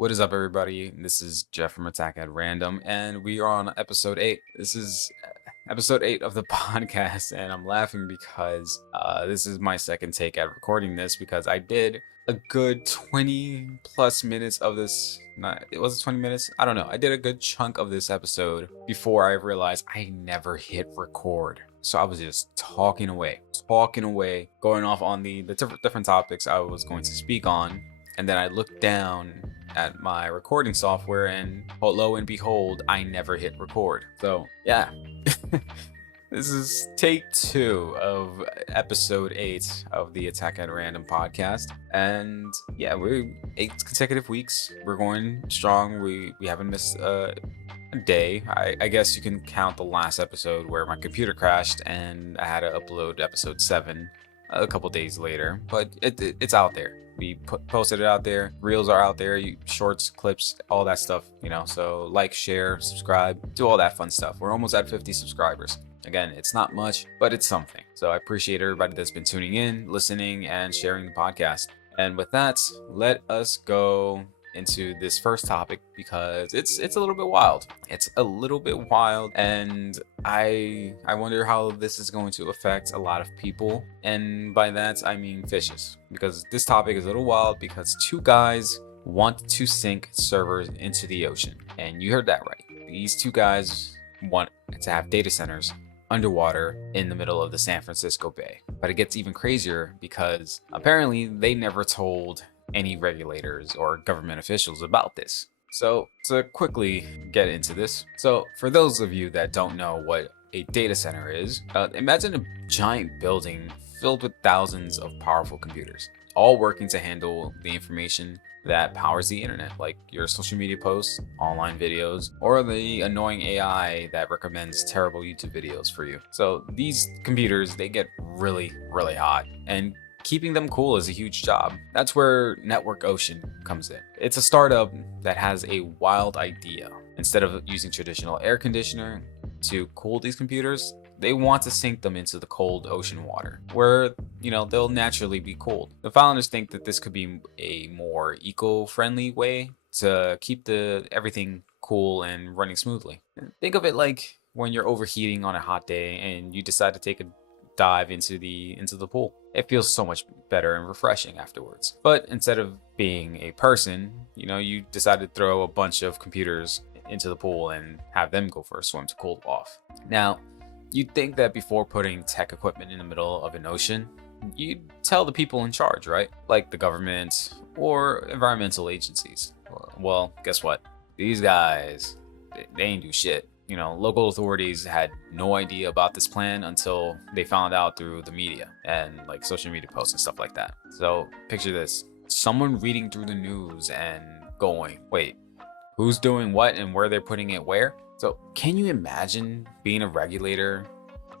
What is up, everybody? This is Jeff from Attack at Random, and we are on episode 8. This is episode 8 of the podcast, and I'm laughing because this is my second take at recording this because I did a good 20 plus minutes of this. Not, it was 20 minutes? I don't know. I did a good chunk of this episode before I realized I never hit record. So I was just talking away, going off on the different topics I was going to speak on. And then I looked down at my recording software and lo and behold, I never hit record. So yeah, this is take 2 of episode 8 of the Attack at Random podcast. And yeah, we're 8 consecutive weeks. We're going strong. We haven't missed a day. I guess you can count the last episode where my computer crashed and I had to upload episode 7 a couple days later, but it's out there. We posted it out there. Reels are out there. Shorts, clips, all that stuff, so like, share, subscribe, do all that fun stuff. We're almost at 50 subscribers. Again, it's not much, but it's something. So I appreciate everybody that's been tuning in, listening, and sharing the podcast. And with that, let us go into this first topic because it's a little bit wild. And I wonder how this is going to affect a lot of people, and by that I mean fishes, because this topic is a little wild because 2 guys want to sink servers into the ocean. And you heard that right. These 2 guys want to have data centers underwater in the middle of the San Francisco Bay. But it gets even crazier because apparently they never told any regulators or government officials about this. So to quickly get into this, so for those of you that don't know what a data center is, imagine a giant building filled with thousands of powerful computers, all working to handle the information that powers the internet, like your social media posts, online videos, or the annoying AI that recommends terrible YouTube videos for you. So these computers, they get really, really hot, and keeping them cool is a huge job. That's where Network Ocean comes in. It's a startup that has a wild idea. Instead of using traditional air conditioner to cool these computers, they want to sink them into the cold ocean water, where, they'll naturally be cooled. The founders think that this could be a more eco-friendly way to keep everything cool and running smoothly. Think of it like when you're overheating on a hot day and you decide to take a dive into the pool. It feels so much better and refreshing afterwards. But instead of being a person, you decide to throw a bunch of computers into the pool and have them go for a swim to cool off. Now, you'd think that before putting tech equipment in the middle of an ocean, you'd tell the people in charge, right? Like the government or environmental agencies. Well, guess what? These guys, they ain't do shit. Local authorities had no idea about this plan until they found out through the media and like social media posts and stuff like that. So picture this: someone reading through the news and going, wait, who's doing what and where they're putting it where? So can you imagine being a regulator,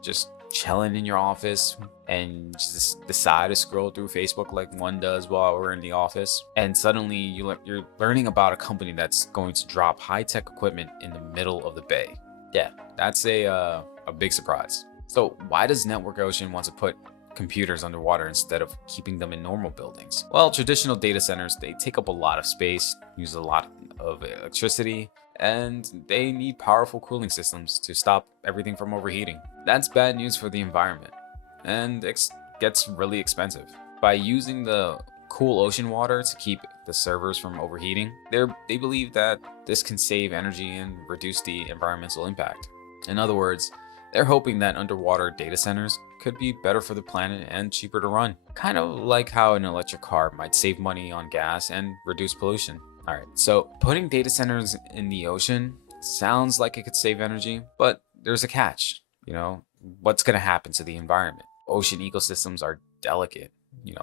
just chilling in your office and just decide to scroll through Facebook like one does while we're in the office, and suddenly you're learning about a company that's going to drop high-tech equipment in the middle of the bay? Yeah, that's a big surprise. So why does Network Ocean want to put computers underwater instead of keeping them in normal buildings? Well, traditional data centers, they take up a lot of space, use a lot of electricity, and they need powerful cooling systems to stop everything from overheating. That's bad news for the environment, and it gets really expensive. By using the cool ocean water to keep the servers from overheating, they believe that this can save energy and reduce the environmental impact. In other words, they're hoping that underwater data centers could be better for the planet and cheaper to run. Kind of like how an electric car might save money on gas and reduce pollution. All right, so putting data centers in the ocean sounds like it could save energy, but there's a catch. What's going to happen to the environment? Ocean ecosystems are delicate.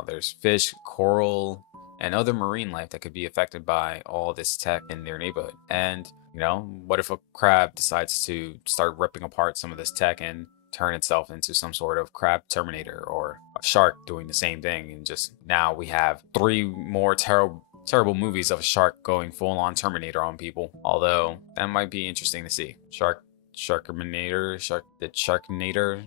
There's fish, coral, and other marine life that could be affected by all this tech in their neighborhood. And, what if a crab decides to start ripping apart some of this tech and turn itself into some sort of crab terminator, or a shark doing the same thing? And just now we have 3 more terrible movies of a shark going full-on Terminator on people. Although that might be interesting to see. Sharkminator,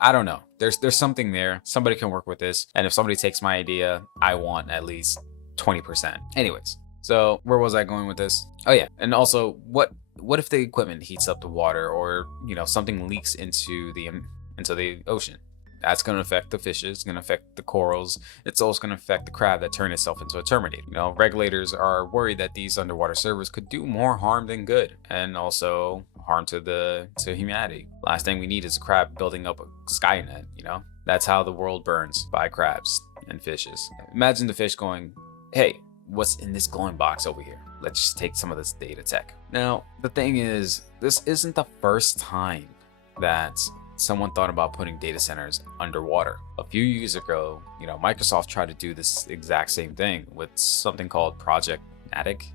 I don't know. There's something there. Somebody can work with this. And if somebody takes my idea, I want at least 20%. Anyways, So where was I going with this? Oh yeah, and also what if the equipment heats up the water, or something leaks into the ocean? That's going to affect the fishes, it's going to affect the corals. It's also going to affect the crab that turned itself into a terminator. Regulators are worried that these underwater servers could do more harm than good, and also harm to humanity. Last thing we need is a crab building up a Skynet. That's how the world burns, by crabs and fishes. Imagine the fish going, "Hey, what's in this glowing box over here? Let's just take some of this data tech." Now, the thing is, this isn't the first time that someone thought about putting data centers underwater. A few years ago, Microsoft tried to do this exact same thing with something called Project Natick,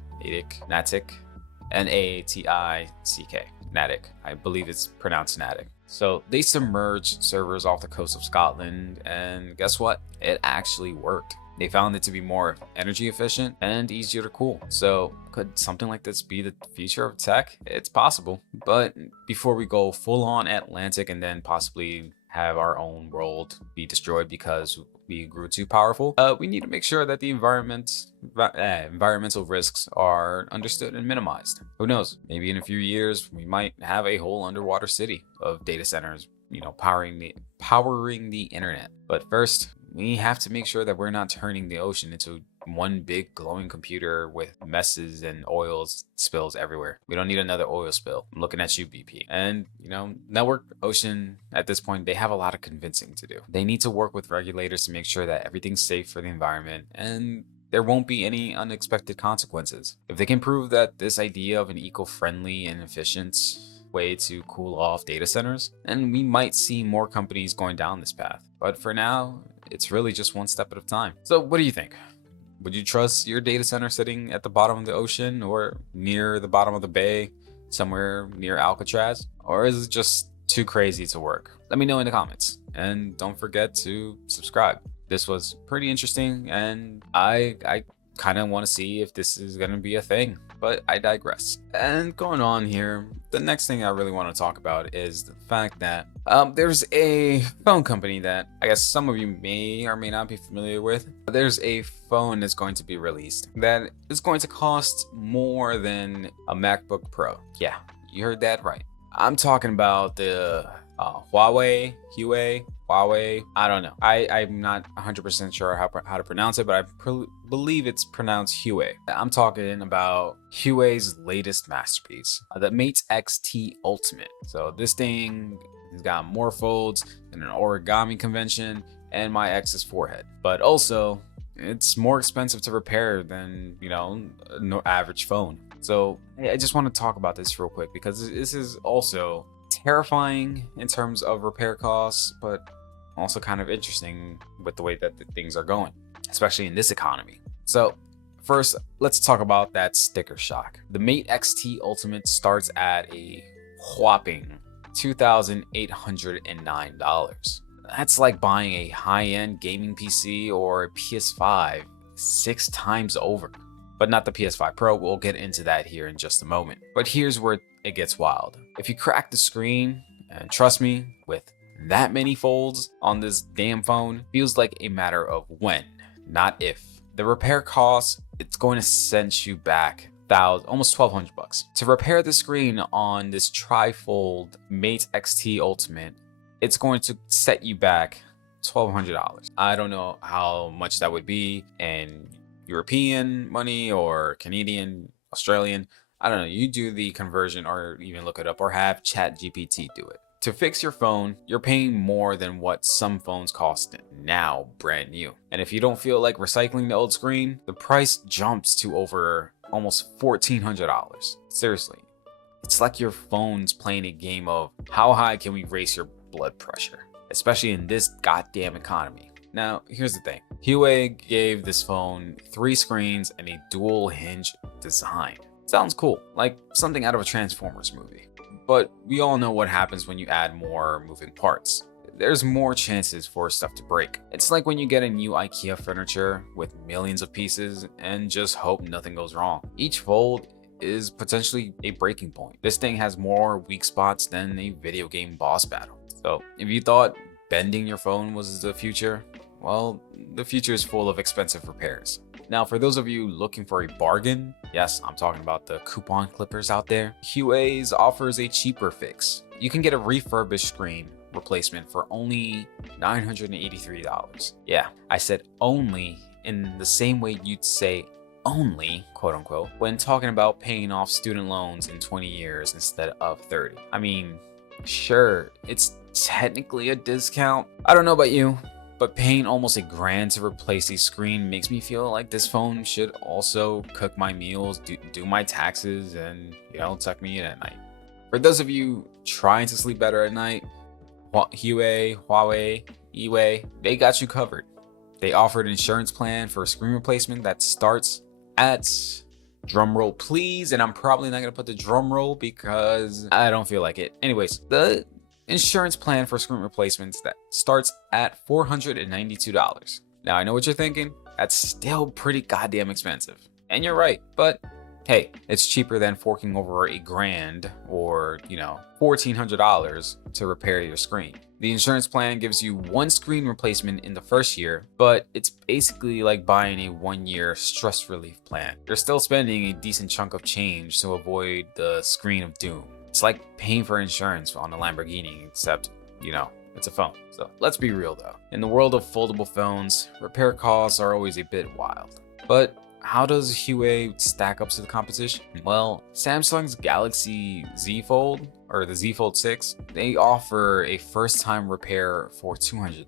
N-A-T-I-C-K, Natick. I believe it's pronounced Natick. So they submerged servers off the coast of Scotland, and guess what? It actually worked. They found it to be more energy efficient and easier to cool. So could something like this be the future of tech? It's possible. But before we go full on Atlantic and then possibly have our own world be destroyed because we grew too powerful, we need to make sure that the environmental risks are understood and minimized. Who knows? Maybe in a few years, we might have a whole underwater city of data centers, powering the internet. But first, we have to make sure that we're not turning the ocean into one big glowing computer with messes and oils spills everywhere. We don't need another oil spill. I'm looking at you, BP. And, Network Ocean, at this point, they have a lot of convincing to do. They need to work with regulators to make sure that everything's safe for the environment and there won't be any unexpected consequences. If they can prove that this idea of an eco-friendly and efficient way to cool off data centers, then we might see more companies going down this path. But for now, it's really just one step at a time. So what do you think? Would you trust your data center sitting at the bottom of the ocean or near the bottom of the bay, somewhere near Alcatraz? Or is it just too crazy to work? Let me know in the comments. And don't forget to subscribe. This was pretty interesting, and I kind of want to see if this is going to be a thing, but I digress. And going on here, the next thing I really want to talk about is the fact that there's a phone company that I guess some of you may or may not be familiar with. There's a phone that's going to be released that is going to cost more than a MacBook Pro. Yeah, you heard that right. I'm talking about the Huawei. I don't know. I'm not 100% sure how to pronounce it, but I believe it's pronounced Huawei. I'm talking about Huawei's latest masterpiece, the Mate X-T Ultimate. So this thing has got more folds than an origami convention and my ex's forehead. But also, it's more expensive to repair than, no average phone. So I just want to talk about this real quick because this is also terrifying in terms of repair costs, but also kind of interesting with the way that things are going, especially in this economy. So first, let's talk about that sticker shock. The Mate X-T Ultimate starts at a whopping $2,809. That's like buying a high-end gaming PC or a PS5 6 times over. But not the PS5 Pro. We'll get into that here in just a moment. But here's where it gets wild. If you crack the screen, and trust me, with that many folds on this damn phone, feels like a matter of when, not if. The repair cost, it's going to send you back almost $1,200. To repair the screen on this tri-fold Mate X-T Ultimate, it's going to set you back $1,200. I don't know how much that would be in European money or Canadian, Australian. I don't know. You do the conversion or even look it up or have ChatGPT do it. To fix your phone, you're paying more than what some phones cost now, brand new. And if you don't feel like recycling the old screen, the price jumps to over almost $1,400. Seriously, it's like your phone's playing a game of how high can we raise your blood pressure, especially in this goddamn economy. Now, here's the thing. Huawei gave this phone 3 screens and a dual hinge design. Sounds cool, like something out of a Transformers movie. But we all know what happens when you add more moving parts. There's more chances for stuff to break. It's like when you get a new IKEA furniture with millions of pieces and just hope nothing goes wrong. Each fold is potentially a breaking point. This thing has more weak spots than a video game boss battle. So if you thought bending your phone was the future, well, the future is full of expensive repairs. Now, for those of you looking for a bargain, yes, I'm talking about the coupon clippers out there, Huawei offers a cheaper fix. You can get a refurbished screen replacement for only $983. Yeah, I said only in the same way you'd say only, quote unquote, when talking about paying off student loans in 20 years instead of 30. I mean, sure, it's technically a discount. I don't know about you, but paying almost $1,000 to replace a screen makes me feel like this phone should also cook my meals, do my taxes, and, tuck me in at night. For those of you trying to sleep better at night, Huawei, they got you covered. They offered an insurance plan for a screen replacement that starts at, drum roll please, and I'm probably not gonna put the drum roll because I don't feel like it. Anyways, the insurance plan for screen replacements that starts at $492. Now, I know what you're thinking, that's still pretty goddamn expensive. And you're right, but hey, it's cheaper than forking over $1,000 or, $1,400 to repair your screen. The insurance plan gives you one screen replacement in the first year, but it's basically like buying a 1-year stress relief plan. You're still spending a decent chunk of change to avoid the screen of doom. It's like paying for insurance on a Lamborghini, except, it's a phone. So let's be real though. In the world of foldable phones, repair costs are always a bit wild. But how does Huawei stack up to the competition? Well, Samsung's Galaxy Z Fold, or the Z Fold 6, they offer a first-time repair for $200.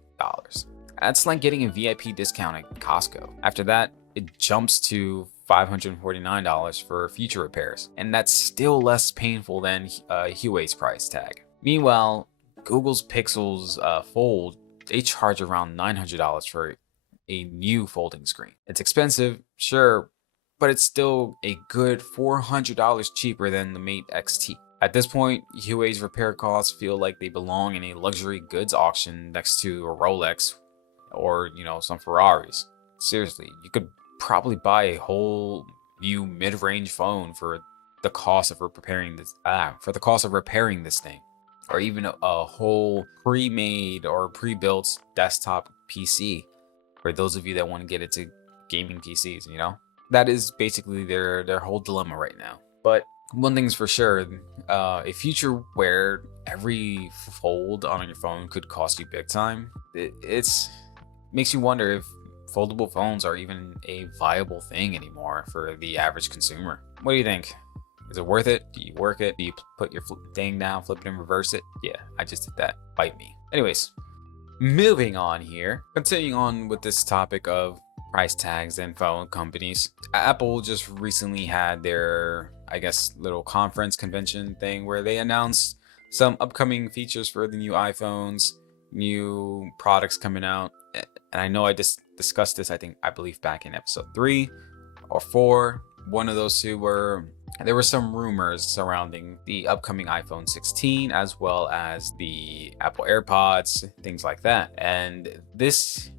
That's like getting a VIP discount at Costco. After that, it jumps to $549 for future repairs, and that's still less painful than Huawei's price tag. Meanwhile, Google's Pixel's Fold, they charge around $900 for a new folding screen. It's expensive, sure, but it's still a good $400 cheaper than the Mate XT. At this point, Huawei's repair costs feel like they belong in a luxury goods auction next to a Rolex or, some Ferraris. Seriously, you could probably buy a whole new mid-range phone for the cost of repairing this thing, or even a whole pre-made or pre-built desktop PC. For those of you that want to get into gaming PCs, that is basically their whole dilemma right now. But one thing's for sure, a future where every fold on your phone could cost you big time, it's makes you wonder if foldable phones are even a viable thing anymore for the average consumer. What do you think? Is it worth it? Do you work it? Do you put your thing down, flip it and reverse it? Yeah, I just did that. Bite me. Anyways, moving on here, continuing on with this topic of price tags and phone companies. Apple just recently had their, little conference convention thing where they announced some upcoming features for the new iPhones, new products coming out. And I know I just discussed this, I believe back in episode 3 or 4. One of those two there were some rumors surrounding the upcoming iPhone 16 as well as the Apple AirPods, things like that. And this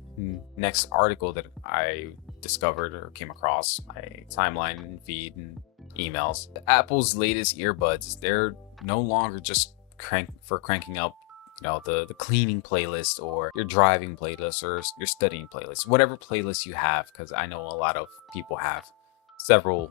next article that I discovered or came across my timeline and feed and emails, Apple's latest earbuds, they're no longer just cranking up the cleaning playlist or your driving playlist or your studying playlist, whatever playlist you have, because I know a lot of people have several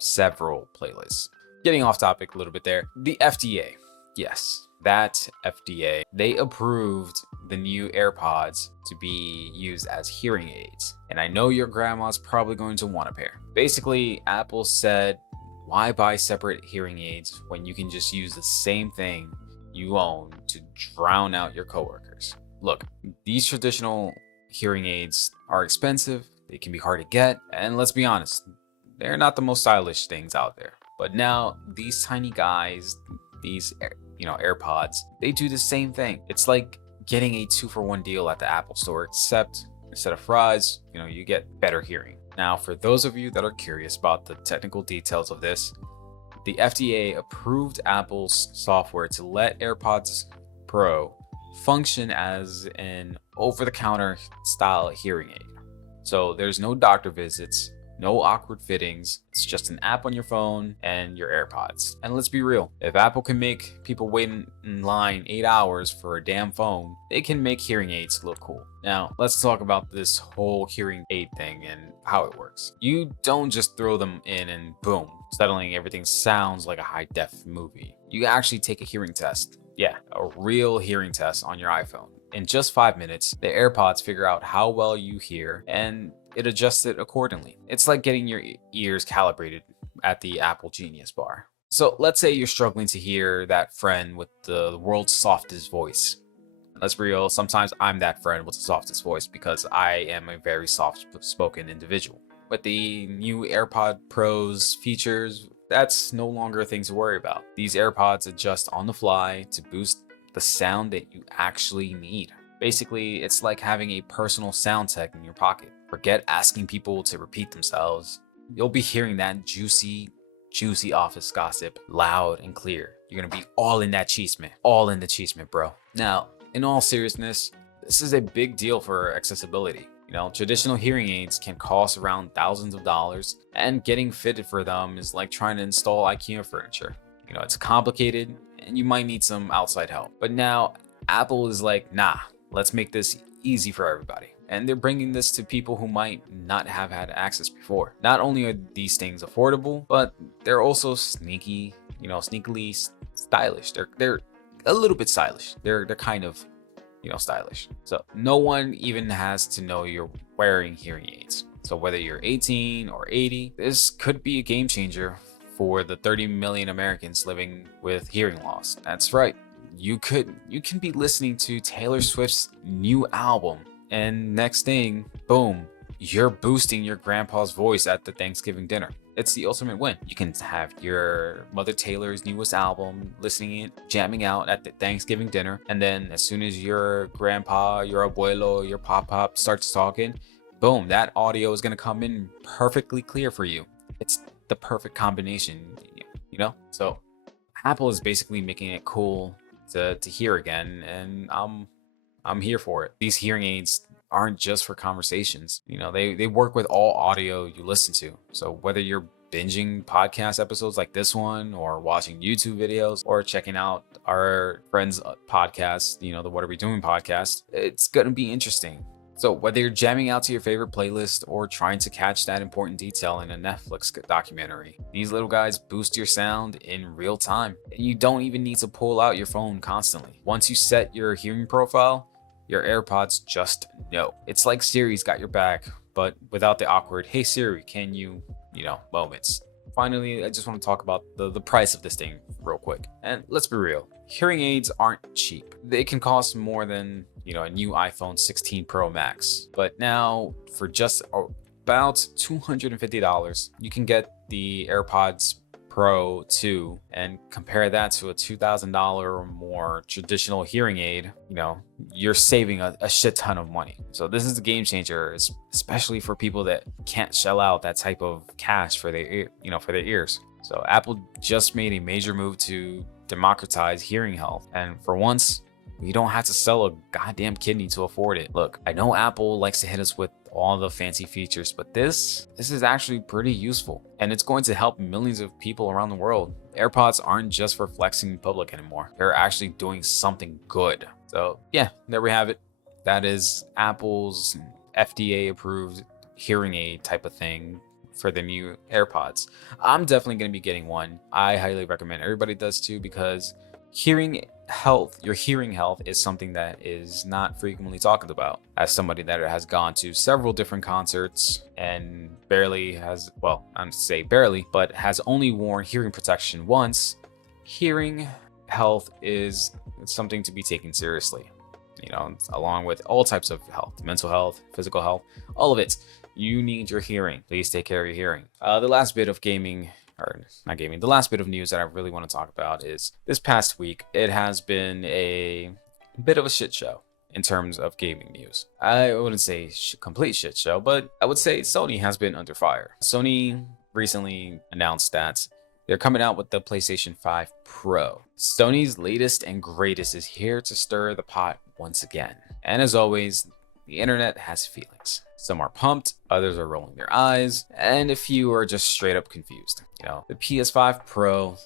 playlists. Getting off topic a little bit there. The FDA, yes, that FDA, they approved the new AirPods to be used as hearing aids. And I know your grandma's probably going to want a pair. Basically, Apple said, why buy separate hearing aids when you can just use the same thing you own to drown out your coworkers? Look, these traditional hearing aids are expensive, they can be hard to get, and let's be honest, they're not the most stylish things out there. But now these tiny guys, these AirPods, they do the same thing. It's like getting a 2-for-1 deal at the Apple Store, except instead of fries, you get better hearing. Now, for those of you that are curious about the technical details of this, the FDA approved Apple's software to let AirPods Pro function as an over-the-counter style hearing aid. So there's no doctor visits, no awkward fittings. It's just an app on your phone and your AirPods. And let's be real, if Apple can make people wait in line 8 hours for a damn phone, they can make hearing aids look cool. Now, let's talk about this whole hearing aid thing and how it works. You don't just throw them in and boom, suddenly everything sounds like a high-def movie. You actually take a hearing test. Yeah, a real hearing test on your iPhone. In just 5 minutes, the AirPods figure out how well you hear and it adjusts it accordingly. It's like getting your ears calibrated at the Apple Genius Bar. So let's say you're struggling to hear that friend with the world's softest voice. Let's be real, sometimes I'm that friend with the softest voice because I am a very soft-spoken individual. With the new AirPod Pro's features, that's no longer a thing to worry about. These AirPods adjust on the fly to boost the sound that you actually need. Basically, it's like having a personal sound tech in your pocket. Forget asking people to repeat themselves. You'll be hearing that juicy office gossip loud and clear. You're gonna be all in that cheeseman, all in the cheeseman, bro. Now, in all seriousness, this is a big deal for accessibility. You know, traditional hearing aids can cost around thousands of dollars, and getting fitted for them is like trying to install IKEA furniture. You know, it's complicated and you might need some outside help. But now Apple is like, nah, let's make this easy for everybody. And they're bringing this to people who might not have had access before. Not only are these things affordable, but they're also sneakily stylish. They're a little bit stylish. They're kind of, stylish. So no one even has to know you're wearing hearing aids. So whether you're 18 or 80, this could be a game changer for the 30 million Americans living with hearing loss. That's right. You can be listening to Taylor Swift's new album, and next thing, boom, you're boosting your grandpa's voice at the Thanksgiving dinner. It's the ultimate win. You can have your Mother Taylor's newest album, listening it, jamming out at the Thanksgiving dinner, and then as soon as your grandpa, your abuelo, your pop starts talking, boom, that audio is gonna come in perfectly clear for you. It's the perfect combination, So Apple is basically making it cool to hear again, and I'm here for it. These hearing aids aren't just for conversations. They work with all audio you listen to. So whether you're binging podcast episodes like this one, or watching YouTube videos, or checking out our friends' podcast, the What Are We Doing podcast, it's gonna be interesting. So whether you're jamming out to your favorite playlist or trying to catch that important detail in a Netflix documentary, these little guys boost your sound in real time. And you don't even need to pull out your phone constantly. Once you set your hearing profile, your AirPods just know. It's like Siri's got your back, but without the awkward, hey Siri, can you, moments. Finally, I just want to talk about the price of this thing real quick. And let's be real, hearing aids aren't cheap. They can cost more than, a new iPhone 16 Pro Max. But now for just about $250, you can get the AirPods Pro 2 and compare that to a $2,000 or more traditional hearing aid. You're saving a shit ton of money. So this is a game changer, especially for people that can't shell out that type of cash for their ears. So Apple just made a major move to democratize hearing health, and for once, you don't have to sell a goddamn kidney to afford it. Look, I know Apple likes to hit us with all the fancy features, but this is actually pretty useful, and it's going to help millions of people around the world. AirPods aren't just for flexing in public anymore. They're actually doing something good. So yeah, there we have it. That is Apple's FDA approved hearing aid type of thing for the new AirPods. I'm definitely going to be getting one. I highly recommend everybody does too, because your hearing health is something that is not frequently talked about. As somebody that has gone to several different concerts and has only worn hearing protection once, hearing health is something to be taken seriously. Along with all types of health, mental health, physical health, all of it. You need your hearing. Please take care of your hearing. The last bit of the last bit of news that I really want to talk about is this past week. It has been a bit of a shit show in terms of gaming news. I wouldn't say complete shit show, but I would say Sony has been under fire. Sony recently announced that they're coming out with the PlayStation 5 Pro. Sony's latest and greatest is here to stir the pot once again. And as always, the internet has feelings. Some are pumped, others are rolling their eyes, and a few are just straight up confused. The PS5 Pro,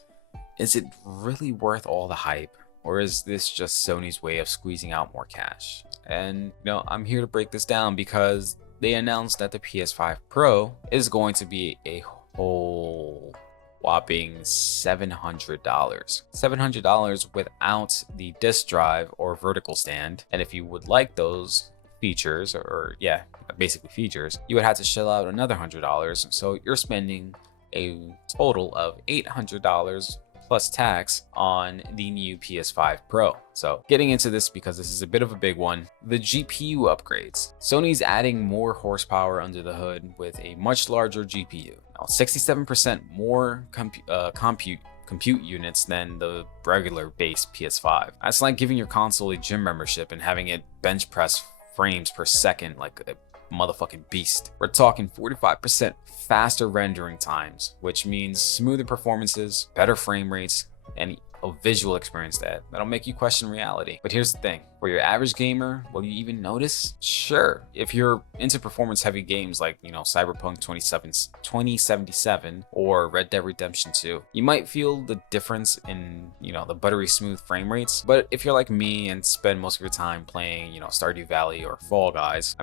is it really worth all the hype? Or is this just Sony's way of squeezing out more cash? And I'm here to break this down because they announced that the PS5 Pro is going to be a whole whopping $700. $700 without the disk drive or vertical stand. And if you would like those features, or yeah, basically features, you would have to shell out another $100. So you're spending a total of $800 plus tax on the new PS5 Pro. So getting into this because this is a bit of a big one, the GPU upgrades. Sony's adding more horsepower under the hood with a much larger GPU. Now, 67% more compute units than the regular base PS5. That's like giving your console a gym membership and having it bench press frames per second like a motherfucking beast. We're talking 45% faster rendering times, which means smoother performances, better frame rates, and a visual experience that'll make you question reality. But here's the thing, for your average gamer, will you even notice? Sure, if you're into performance heavy games like Cyberpunk 2077 or Red Dead Redemption 2, you might feel the difference in the buttery smooth frame rates. But if you're like me and spend most of your time playing Stardew Valley or Fall Guys,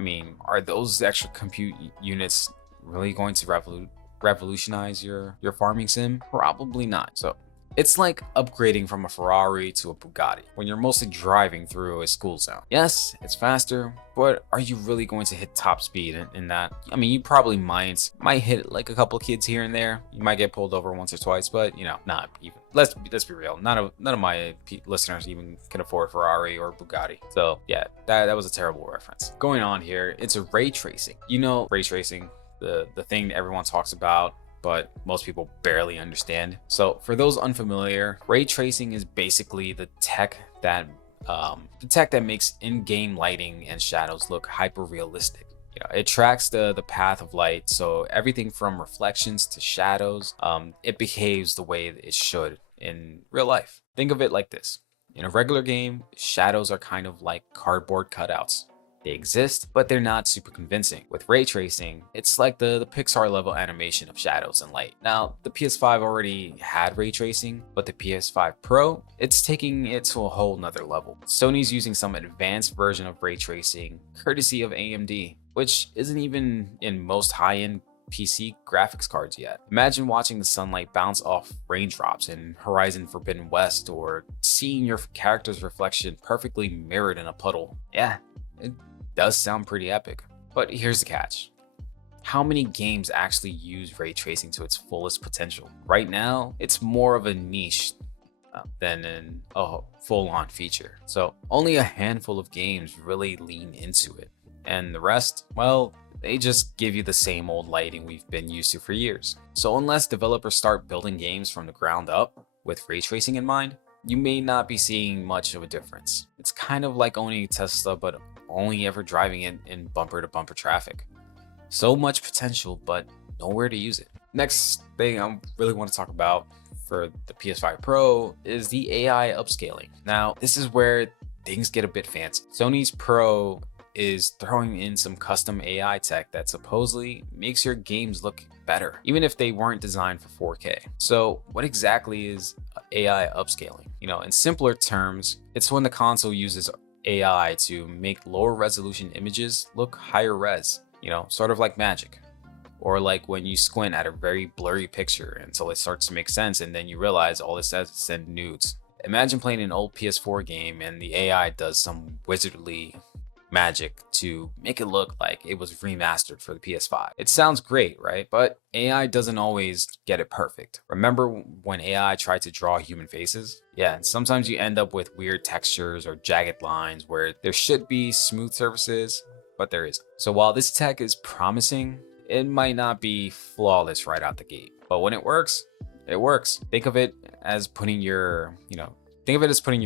are those extra compute units really going to revolutionize your farming sim? Probably not. So it's like upgrading from a Ferrari to a Bugatti when you're mostly driving through a school zone. Yes, it's faster, but are you really going to hit top speed in that? You probably might hit like a couple kids here and there. You might get pulled over once or twice, but not even. Let's be real. None of my listeners even can afford Ferrari or Bugatti. So yeah, that was a terrible reference. Going on here, it's a ray tracing. Ray tracing, the thing that everyone talks about, but most people barely understand. So for those unfamiliar, ray tracing is basically the tech that makes in-game lighting and shadows look hyper realistic. It tracks the path of light, so everything from reflections to shadows, it behaves the way it should in real life. Think of it like this. In a regular game, shadows are kind of like cardboard cutouts. They exist, but they're not super convincing. With ray tracing, it's like the Pixar level animation of shadows and light. Now, the PS5 already had ray tracing, but the PS5 Pro, it's taking it to a whole nother level. Sony's using some advanced version of ray tracing, courtesy of AMD, which isn't even in most high-end PC graphics cards yet. Imagine watching the sunlight bounce off raindrops in Horizon Forbidden West, or seeing your character's reflection perfectly mirrored in a puddle. Yeah, it does sound pretty epic. But here's the catch. How many games actually use ray tracing to its fullest potential? Right now, it's more of a niche than a full-on feature. So only a handful of games really lean into it. And the rest, well, they just give you the same old lighting we've been used to for years. So unless developers start building games from the ground up with ray tracing in mind, you may not be seeing much of a difference. It's kind of like owning a Tesla, but only ever driving it in bumper-to-bumper traffic. So much potential, but nowhere to use it. Next thing I really want to talk about for the PS5 Pro is the AI upscaling. Now, this is where things get a bit fancy. Sony's Pro is throwing in some custom AI tech that supposedly makes your games look better, even if they weren't designed for 4K. So what exactly is AI upscaling? In simpler terms, it's when the console uses AI to make lower resolution images look higher res, sort of like magic. Or like when you squint at a very blurry picture until it starts to make sense and then you realize all it says is send nudes. Imagine playing an old PS4 game and the AI does some wizardly magic to make it look like it was remastered for the PS5. It sounds great, right? But AI doesn't always get it perfect. Remember when AI tried to draw human faces? Yeah, sometimes you end up with weird textures or jagged lines where there should be smooth surfaces, but there isn't. So while this tech is promising, it might not be flawless right out the gate. But when it works, it works. Think of it as putting your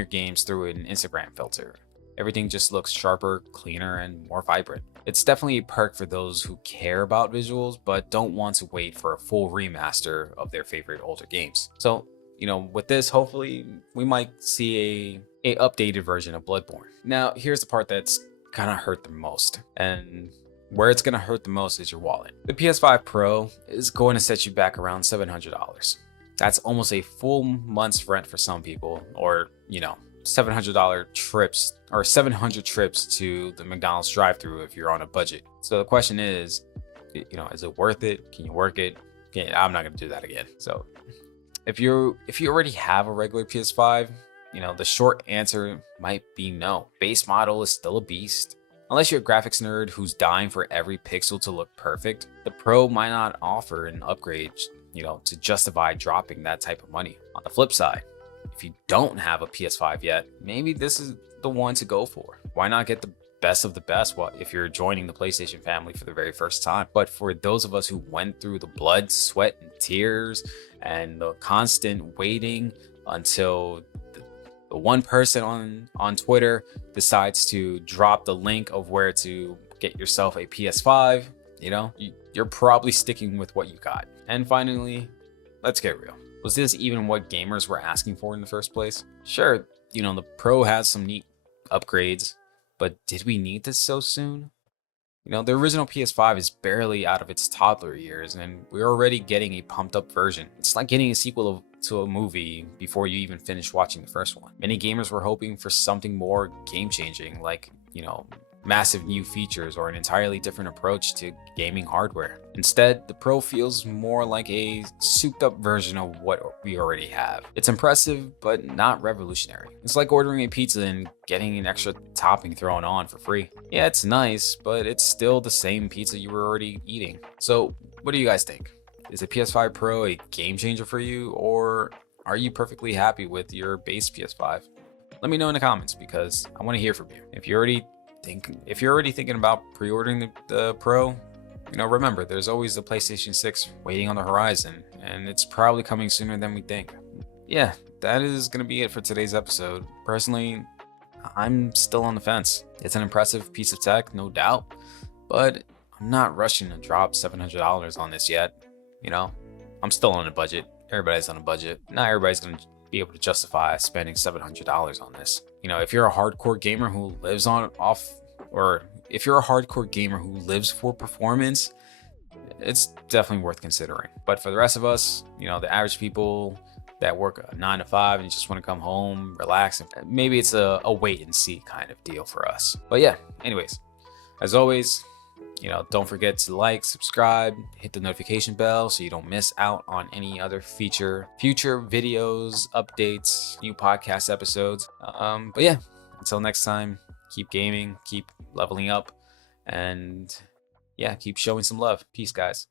games through an Instagram filter. Everything just looks sharper, cleaner, and more vibrant. It's definitely a perk for those who care about visuals, but don't want to wait for a full remaster of their favorite older games. So, with this, hopefully we might see a updated version of Bloodborne. Now, here's the part that's gonna hurt the most. And where it's gonna hurt the most is your wallet. The PS5 Pro is going to set you back around $700. That's almost a full month's rent for some people, or $700 trips or 700 trips to the McDonald's drive-thru if you're on a budget. So the question is it worth it? Can you work it? I'm not gonna do that again. So if you already have a regular PS5, the short answer might be no. Base model is still a beast. Unless you're a graphics nerd who's dying for every pixel to look perfect, the Pro might not offer an upgrade, to justify dropping that type of money. On the flip side, if you don't have a PS5 yet, maybe this is the one to go for. Why not get the best of the best if you're joining the PlayStation family for the very first time? But for those of us who went through the blood, sweat, and tears and the constant waiting until the one person on Twitter decides to drop the link of where to get yourself a PS5, you're probably sticking with what you got. And finally, let's get real. Was this even what gamers were asking for in the first place? Sure, the Pro has some neat upgrades, but did we need this so soon? The original PS5 is barely out of its toddler years, and we're already getting a pumped up version. It's like getting a sequel to a movie before you even finish watching the first one. Many gamers were hoping for something more game changing, like, massive new features or an entirely different approach to gaming hardware. Instead, the Pro feels more like a souped up version of what we already have. It's impressive, but not revolutionary. It's like ordering a pizza and getting an extra topping thrown on for free. Yeah, it's nice, but it's still the same pizza you were already eating. So what do you guys think? Is the PS5 Pro a game changer for you, or are you perfectly happy with your base PS5? Let me know in the comments, because I want to hear from you. If you're already thinking about pre-ordering the Pro, remember, there's always the PlayStation 6 waiting on the horizon, and it's probably coming sooner than we think. Yeah, that is going to be it for today's episode. Personally, I'm still on the fence. It's an impressive piece of tech, no doubt, but I'm not rushing to drop $700 on this yet. I'm still on a budget. Everybody's on a budget. Not everybody's going to be able to justify spending $700 on this. If you're a hardcore gamer who lives if you're a hardcore gamer who lives for performance, it's definitely worth considering. But for the rest of us, the average people that work a 9 to 5 and just want to come home, relax, maybe it's a wait and see kind of deal for us. But yeah, anyways, as always, don't forget to like, subscribe, hit the notification bell so you don't miss out on any other future videos, updates, new podcast episodes. But yeah, until next time, keep gaming, keep leveling up, and yeah, keep showing some love. Peace, guys.